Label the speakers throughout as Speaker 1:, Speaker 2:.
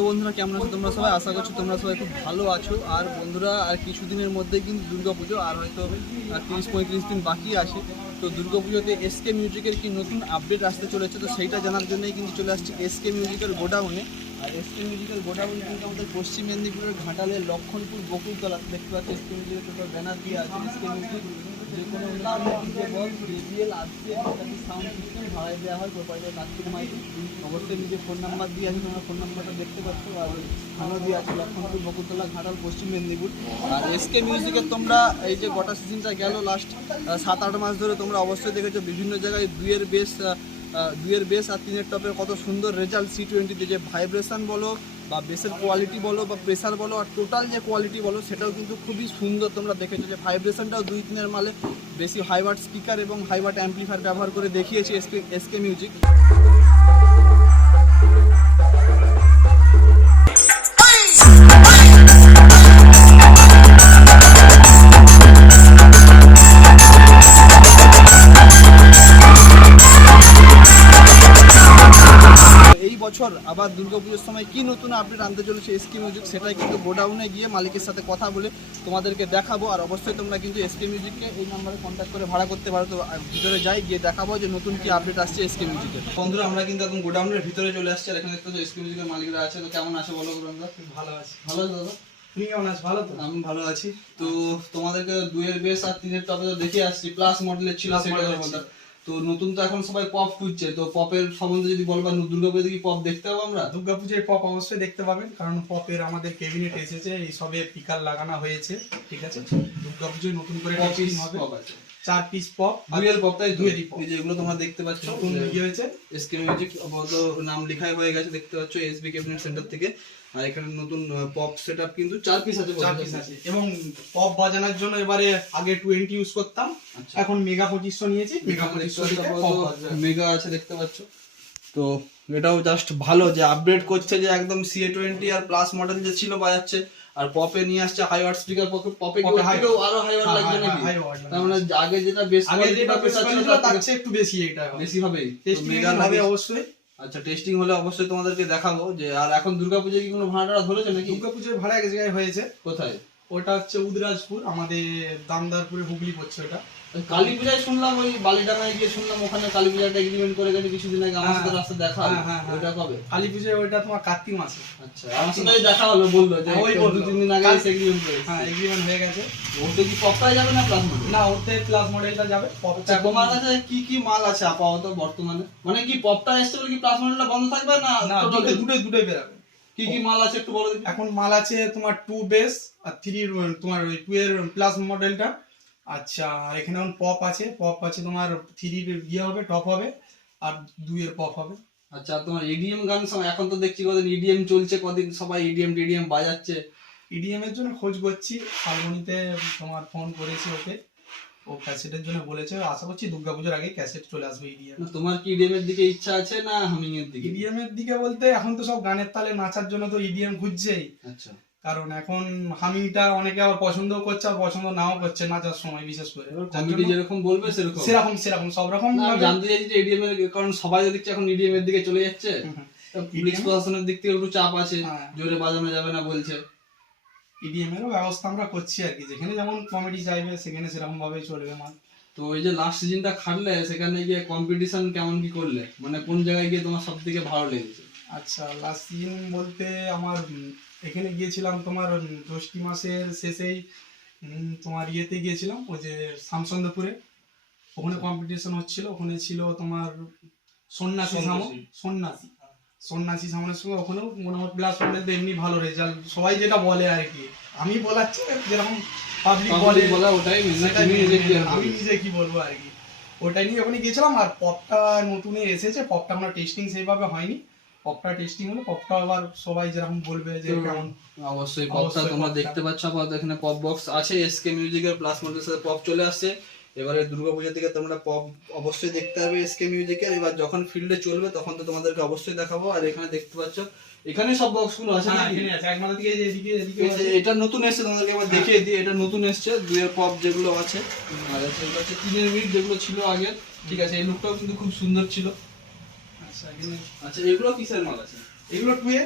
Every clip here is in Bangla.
Speaker 1: তো বন্ধুরা, কেমন আছো তোমরা সবাই? আশা করছি তোমরা সবাই খুব ভালো আছো। আর বন্ধুরা, আর কিছুদিনের মধ্যে কিন্তু দুর্গাপুজো, আর হয়তো তিরিশ পঁয়ত্রিশ দিন বাকি আছে। তো দুর্গাপুজোতে এসকে মিউজিকের কি নতুন আপডেট আসতে চলেছে, তো সেইটা জানার জন্যই কিন্তু চলে আসছে এসকে মিউজিকের গোডাউনে আর এসকে মিউজিকের গোডাউন কিন্তু আমাদের পশ্চিম মেদিনীপুরের ঘাটালের লক্ষণপুর বকুলতলা, দেখতে পাচ্ছি এসকে মিউজিকের ব্যানার দিয়ে আছে এসকে মিউজিক দেওয়া হয় অবশ্যই ফোন নাম্বার দিয়ে আছে ফোন দেখতে আছে লক্ষণপুর পশ্চিম মেদিনীপুর। আর এসকে মিউজিকের তোমরা এই যে গোটা গেল লাস্ট সাত, আট মাস ধরে তোমরা অবশ্যই দেখেছ বিভিন্ন জায়গায় দুইয়ের বেশ দুইয়ের বেস আর তিনের টপের কত সুন্দর রেজাল্ট সি টোয়েন্টিতে যে ভাইব্রেশন বলো বা বেসের কোয়ালিটি বলো বা প্রেশার বলো আর টোটাল যে কোয়ালিটি বলো, সেটাও কিন্তু খুবই সুন্দর তোমরা দেখেছ যে ভাইব্রেশনটাও দুই তিনের মালে বেশি হাইওয়াট স্পিকার এবং হাইওয়াট অ্যাম্পলিফায়ার ব্যবহার করে দেখিয়েছি এসকে এসকে মিউজিক বছর আবার দুর্গাপুজোর সময় কি নতুন আপডেট আনতে চলেছে এসকে মিউজিক সেটাই কিন্তু গোডাউনে গিয়ে মালিকের সাথে কথা বলে তোমাদেরকে দেখাবো। আর অবশ্যই তোমরা কিন্তু এসকে মিউজিককে এই নাম্বারে কন্ট্যাক্ট করে ভাড়া করতে পারো। তো ভিতরে যাই গিয়ে দেখাবো যে নতুন কি আপডেট আসছে এসকে মিউজিকের বন্ধুরা আমরা কিন্তু এখন গোডাউনের ভিতরে চলে আসছি আর এখানে দেখতে এসকে মিউজিকের মালিকরা আছে। তো কেমন আছে বলো তোমরা
Speaker 2: ভালো আছে।
Speaker 1: ভালো আছে দাদা?
Speaker 2: তুমি কেমন আছো? ভালো তো?
Speaker 1: আমি ভালো আছি। তো তোমাদেরকে দুইয়ের বেশ আর তিনের টপে তো দেখে আসছি। প্লাস মডেলের ছিল সেটা
Speaker 2: ছিল।
Speaker 1: তো নতুন তো এখন সবাই পপ খুঁজছে তো পপের সম্বন্ধে যদি বলবা দুর্গাপুজোতে কি পপ দেখতে পাবো আমরা?
Speaker 2: দুর্গাপুজোয় পপ অবশ্যই দেখতে পাবেন কারণ পপের আমাদের ক্যাবিনেট এসেছে এই সবে পিকার লাগানো হয়েছে ঠিক আছে? দুর্গাপুজোয় নতুন করে
Speaker 1: পপ
Speaker 2: testing হবে।
Speaker 1: পপ আছে।
Speaker 2: চার পিস পপ
Speaker 1: দুইয়ের পপ তাই
Speaker 2: দুইয়েরই pop।
Speaker 1: এই যে এগুলো তোমরা দেখতে পাচ্ছ
Speaker 2: নতুন ইয়ে হয়েছে।
Speaker 1: এসকে মিউজিক আপাতত নাম লেখাই হয়ে গেছে দেখতে পাচ্ছ এসবি ক্যাবিনেট সেন্টার থেকে। আর এখানে নতুন পপ সেটআপ কিন্তু চার পিস আছে
Speaker 2: চার পিস আছে। এবং পপ বাজানোর জন্য এবারে আগে টোয়েন্টি ইউজ করতাম
Speaker 1: আচ্ছা।
Speaker 2: এখন মেগা পঁচিশশো নিয়েছি। মেগা
Speaker 1: এখানে দেখতে
Speaker 2: পঁচিশশো
Speaker 1: পাচ্ছ
Speaker 2: পপ
Speaker 1: আপাতত মেগা আছে দেখতে পাচ্ছ। তো এটাও জাস্ট ভালো যে আপডেট করছে যে একদম CA twenty R plus model যে ছিল বাজাচ্ছে। আর পপে নিয়ে আসছে হাই ওয়াট স্পিকার পপে পপে
Speaker 2: high
Speaker 1: আরও হাই ওয়াট
Speaker 2: হ্যাঁ,
Speaker 1: লাগবে
Speaker 2: হ্যাঁ,
Speaker 1: নাকি? তার মানে আগে যেটা বেশ
Speaker 2: আগে যেটা বেশ ছিল তার চেয়ে একটু বেশি এটা
Speaker 1: বেশি হবে।
Speaker 2: টেস্টিং হবে অবশ্যই।
Speaker 1: আচ্ছা টেস্টিং হলে অবশ্যই তোমাদেরকে দেখাবো যে আর এখন দুর্গাপূজায় কি কোনো ভাড়া ধরেছে নাকি?
Speaker 2: দুর্গাপূজার ভাড়া এক জায়গায় হয়েছে।
Speaker 1: কোথায়?
Speaker 2: ওটা হচ্ছে উদরাজপুর আমাদের দামদারপুরে হুগলি পড়ছে ওটা।
Speaker 1: কালী পূজায় শুনলাম ওই বালিডাঙ্গায় গিয়ে শুনলাম ওখানে কালী পূজাটা এগ্রিমেন্ট করে গেছে কিছুদিন আগে আমার সাথে
Speaker 2: হ্যাঁ।
Speaker 1: রাস্তা দেখা
Speaker 2: হ্যাঁ, হ্যাঁ, হ্যাঁ।
Speaker 1: কবে?
Speaker 2: কালী পুজোয় ওইটা তোমার কার্তিক মাসে।
Speaker 1: আচ্ছা আমার সাথে দেখা হলো বলল যে
Speaker 2: ওই
Speaker 1: দু তিন দিন আগে এগ্রিমেন্ট করেছে।
Speaker 2: হ্যাঁ এগ্রিমেন্ট হয়ে গেছে।
Speaker 1: ওতে কি পপটাই যাবে না প্লাস মডেল
Speaker 2: না ওতে প্লাস মডেলটা যাবে। পপটা
Speaker 1: আচ্ছা তোমার কাছে কি কি মাল আছে আপাতত বর্তমানে? মানে কি পপটা এসছে বলে কি প্লাস মডেলটা বন্ধ থাকবে না
Speaker 2: না
Speaker 1: total?
Speaker 2: দুটো দুটো দুটোই বেরাবে।
Speaker 1: কি কি মাল আছে একটু বলো
Speaker 2: এখন মাল আছে তোমার টু বেস আর থ্রি তোমার ওই টু এর প্লাস মডেলটা আচ্ছা আর এখানে এখন পপ আছে পপ আছে তোমার থ্রি ইয়ে হবে টপ হবে আর দুইয়ের পপ হবে।
Speaker 1: আচ্ছা তোমার ইডিএম গান সব এখন তো দেখছি কদিন ইডিএম চলছে কদিন সবাই ইডিএম টিডিএম বাজাচ্ছে।
Speaker 2: ইডিএম এর জন্য খোঁজ করছি শালমনিতে তোমার ফোন করেছি ওকে। ও ক্যাসেটের জন্য বলেছে আশা করছি দুর্গাপুজোর আগে ক্যাসেট চলে আসবে ইডিএম
Speaker 1: তোমার কি ইডিএম এর দিকে ইচ্ছা আছে না হামিং এর দিকে?
Speaker 2: ইডিএম এর দিকে বলতে এখন তো সব গানের তালে নাচার জন্য তো ইডিএম খুঁজছেই।
Speaker 1: আচ্ছা।
Speaker 2: কারণ এখন হামিংটা অনেকে আবার পছন্দ করছে আর পছন্দ নাও করছে নাচার সময় বিশেষ করে।
Speaker 1: কমিটি যেরকম বলবে সেরকম।
Speaker 2: সেরকম সেরকম সব রকম
Speaker 1: জানতে চাইছি যে এডিএম এর কারণ সবাই দেখছি এখন ইডিএম এর দিকে চলে যাচ্ছে। পুলিশ প্রশাসনের দিক থেকে একটু চাপ আছে
Speaker 2: হ্যাঁ।
Speaker 1: জোরে বাজানো যাবে না বলছে।
Speaker 2: ইডিএম এরও ব্যবস্থা আমরা করছি আর কি। যেখানে যেমন কমেডি চাইবে সেখানে সেরকম ভাবেই চলবে মাল।
Speaker 1: তো এই যে লাস্ট সিজনটা খাটলে সেখানে গিয়ে কম্পিটিশন কেমন কি করলে? মানে কোন জায়গায় গিয়ে তোমার সব থেকে ভালো লেগেছে?
Speaker 2: আচ্ছা লাস্ট সিজন বলতে আমার এখানে গিয়েছিলাম তোমার জ্যৈষ্ঠী মাসের শেষেই তোমার ইয়েতে গিয়েছিলাম ওই যে শামসন্দপুরে ওখানে কম্পিটিশন হচ্ছিল ওখানে ছিল তোমার সন্ন্যাসী সামো
Speaker 1: সন্ন্যাসী।
Speaker 2: সন্ন্যাসী সামনের সঙ্গে ওখানেও মোটামুটি প্লাস তো এমনি ভালো রেজাল্ট সবাই যেটা বলে আর কি। আমি বলাচ্ছি যেরকম পাবলিক বলে।
Speaker 1: বলা ওটাই
Speaker 2: আমি নিজে কি বলব আর কি। ওটাই নিয়ে ওখানে গিয়েছিলাম আর পপটা নতুনে এসেছে পপটা আমরা টেস্টিং সেইভাবে হয়নি। পপটা টেস্টিং হলো পপটা আবার সবাই যেরকম বলবে যে কেমন।
Speaker 1: অবশ্যই পপটা তোমরা দেখতে পাচ্ছ আপাতত এখানে পপ বক্স আছে এসকে মিউজিকের প্লাস মডেলের সাথে পপ চলে আসছে। এবারে দুর্গাপূজা থেকে তোমরা পপ অবশ্যই দেখতে হবে এসকে মিউজিকের এবার যখন ফিল্ডে চলবে তখন তো তোমাদেরকে অবশ্যই দেখাবো। আর এখানে দেখতে পাচ্ছ এখানে সব বক্সগুলো আছে
Speaker 2: হ্যাঁ, আছে। দিকে
Speaker 1: এটা নতুন এসেছে তোমাদেরকে একবার দেখিয়ে দিই। এটা নতুন এসেছে দুইয়ের পপ যেগুলো আছে। আর সেগুলো হচ্ছে তিনের মিনিট যেগুলো ছিল আগে। ঠিক আছে এই লুকটাও কিন্তু খুব সুন্দর ছিল।
Speaker 2: আচ্ছা
Speaker 1: আচ্ছা এগুলো কিসের মাল আছে?
Speaker 2: এগুলো টু এ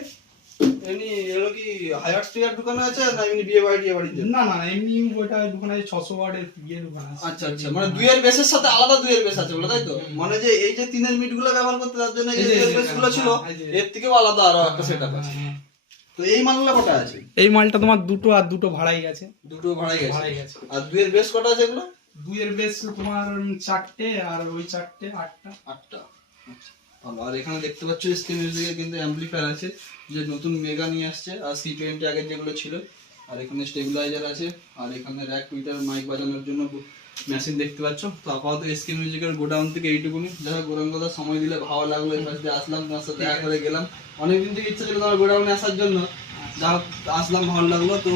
Speaker 1: এমনি এগুলো কি হায়ার দোকানে আছে না এমনি বিয়ে বাড়ি বাড়ির জন্য
Speaker 2: না না এমনি ওইটা দোকান আছে ছশো ওয়ার্ডের দোকান আছে।
Speaker 1: আচ্ছা আচ্ছা মানে দুইয়ের বেসের সাথে আলাদা দুইয়ের বেস আছে বলে তাই তো? মানে যে এই যে তিনের মিটগুলো ব্যবহার করতে তার জন্য এই
Speaker 2: এই
Speaker 1: যে
Speaker 2: যে,
Speaker 1: দুইয়ের
Speaker 2: এই যে,
Speaker 1: বেসগুলো ছিল
Speaker 2: হ্যাঁ।
Speaker 1: এর থেকেও আলাদা আরও একটা আছে।
Speaker 2: হ্যাঁ।
Speaker 1: তো এই মালগুলো কটা আছে?
Speaker 2: এই মালটা তোমার দুটো আর দুটো ভাড়াই গেছে।
Speaker 1: দুটো ভাড়াই গেছে। আর দুইয়ের বেস কটা আছে এগুলো?
Speaker 2: দুইয়ের বেশ তোমার চারটে আর ওই চারটে আটটা।
Speaker 1: আটটা। আচ্ছা, আর এখানে দেখতে পাচ্ছ এসকে মিউজিকের কিন্তু অ্যাম্পলিফায়ার আছে, যে নতুন মেগা নিয়ে আসছে, আর সি টোয়েন্টি আগের যেগুলো ছিল। আর এখানে স্টেবিলাইজার আছে, আর এখানে র্যাক টুইটার মাইক বাজানোর জন্য মেশিন দেখতে পাচ্ছ। তো আপাতত এসকে মিউজিকের গোডাউন থেকে এইটুকুনি। যারা কথা সময় দিলে ভালো লাগল পাশ দিয়ে আসলাম, তোমার সাথে দেখা করে গেলাম। অনেকদিন থেকে ইচ্ছা ছিল তোমার গোডাউনে আসার জন্য। যা আসলাম, ভালো লাগল। তো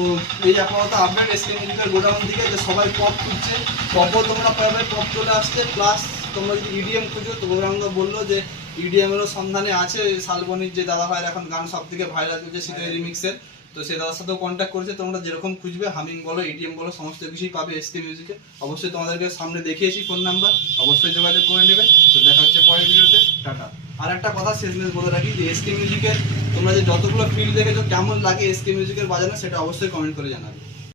Speaker 1: এই আপাতত আপডেট এসকে মিউজিকের গোডাউন থেকে যে সবাই পপ খুঁজছে পপও তোমরা পাবে পপ চলে আসছে প্লাস তোমরা যদি ইডিএম খুঁজো তো গৌরাঙ্গ বলল যে ইডিএম এরও সন্ধানে আছে শালবনির যে দাদা ভাইয়ের এখন গান সব থেকে ভাইরাল হচ্ছে শীতের রিমিক্সের তো সেই দাদার সাথেও কন্ট্যাক্ট করেছে তোমরা যেরকম খুঁজবে হামিং বলো ইডিএম বলো সমস্ত কিছুই পাবে এসকে মিউজিকে অবশ্যই তোমাদেরকে সামনে দেখিয়েছি ফোন নাম্বার অবশ্যই যোগাযোগ করে নেবে। তো দেখা হচ্ছে পরের ভিডিওতে। টাটা। আর একটা কথা শেষমেশ বলে রাখি যে এসকে মিউজিকের তোমরা যে যতগুলো ফিল্ড দেখেছ কেমন লাগে এসকে মিউজিকের বাজানো সেটা অবশ্যই কমেন্ট করে জানাবে।